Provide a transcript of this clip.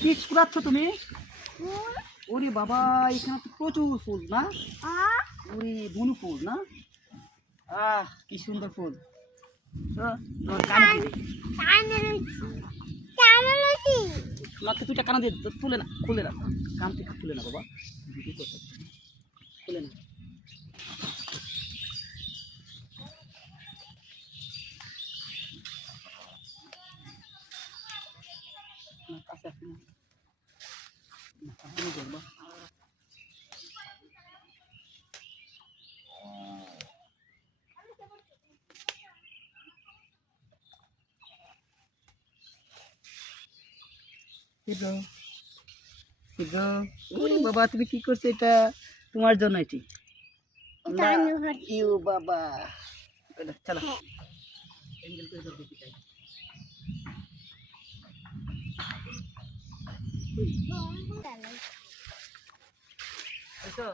কি তুমি? ওরে বাবা, এখানে তো প্রচুর ফুল, না? ওরে বনু ফুল, না? আহ, কি সুন্দর ফুল। কানে তোমাকে দুইটা কানা দিয়ে তুলে না খুলে না কান থেকে খুলে না বাবা। খুলে না, কাছে আসে না। ওরে বাবা তুমি কি করছ এটা? তোমার জন্য এটি। ইউ বাবা। চলো। এসো।